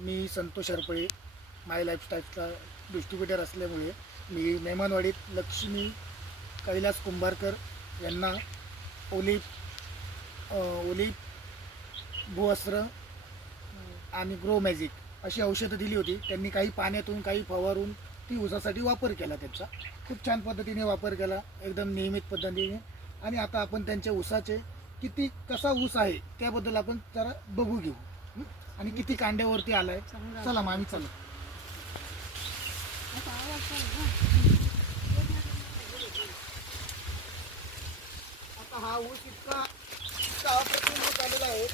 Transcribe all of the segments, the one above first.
मी संतोष हरपळे, माय लाईफस्टाईलचा distributor असल्यामुळे मी मेहमानवाडीत लक्ष्मी कैलास कुंभारकर यांना ओलिप भूवस्त्र आणि ग्रो मॅजिक अशी औषधं दिली होती. त्यांनी काही पाण्यातून काही फवारून ती ऊसासाठी वापर केला. त्यांचा खूप छान पद्धतीने वापर केला, एकदम नियमित पद्धतीने. आणि आता आपण त्यांच्या ऊसाचे कसा ऊस आहे त्याबद्दल आपण जरा बघू घेऊ. आणि किती कांड्यावरती आलाय. चला मग आम्ही चला. आता हा ऊस इतका अप्रतिम ऊस आलेला आहे.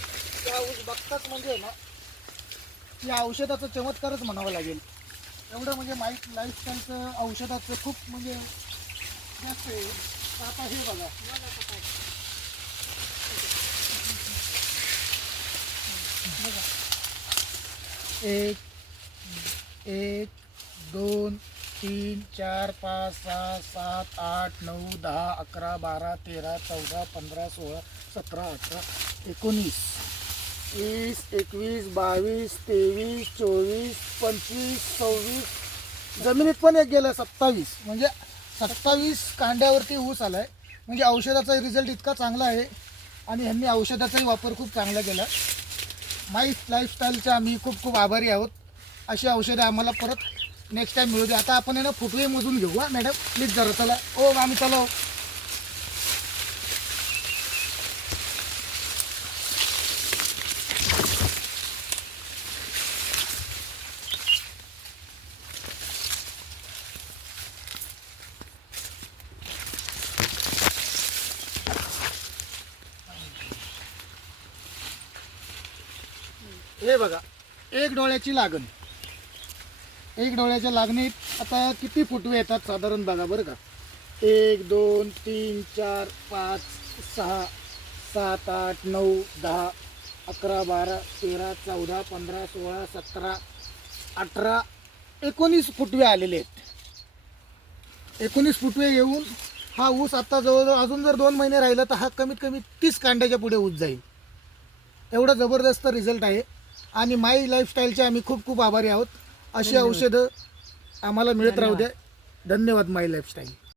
हा ऊस बघताच म्हणजे ना या औषधाचा चमत्कारच म्हणावा लागेल. एवढं म्हणजे लाईफस्टाईलचं औषधाचं खूप म्हणजे जास्त आहे. तर आता हे बघा, एक एक 2 3 4 5 6 7 8 9 10 11 12 13 14 15 16 17 18 19 20 21 22 23 24 25 26 जमिनीत पण एक गेलं 27. म्हणजे 27 कांड्यावरती ऊस आलाय. म्हणजे औषधाचा रिझल्ट इतका चांगला आहे आणि ह्यांनी औषधाचाही वापर खूप चांगला केला. माय लाईफस्टाईलच्या आम्ही खूप खूप आभारी आहोत. अशी औषधं आम्हाला परत नेक्स्ट टाईम मिळू दे. आता आपण आहे ना फुटवे मोजून घेऊ. हा मॅडम प्लीज जरा चला. ओ आम्ही चलो. हे बघा, एक डोळ्याची लागण. एक डोळ्याच्या लागणीत आता किती फुटवे येतात साधारण बघा बरं का. 1 2 3 4 5 6 7 8 9 10 11 12 13 14 15 16 17 18 19 फुटवे आलेले आहेत. 19 फुटवे येऊन हा ऊस आता जवळजवळ अजून जर 2 महिने राहिला तर हा कमीत कमी 30 कांड्याच्या पुढे ऊस जाईल. एवढा जबरदस्त रिझल्ट आहे. आणि माय लाईफस्टाईलचे आम्ही खूप खूप आभारी आहोत. अशी औषधं आम्हाला मिळत राहू द्या. धन्यवाद माय लाईफस्टाईल.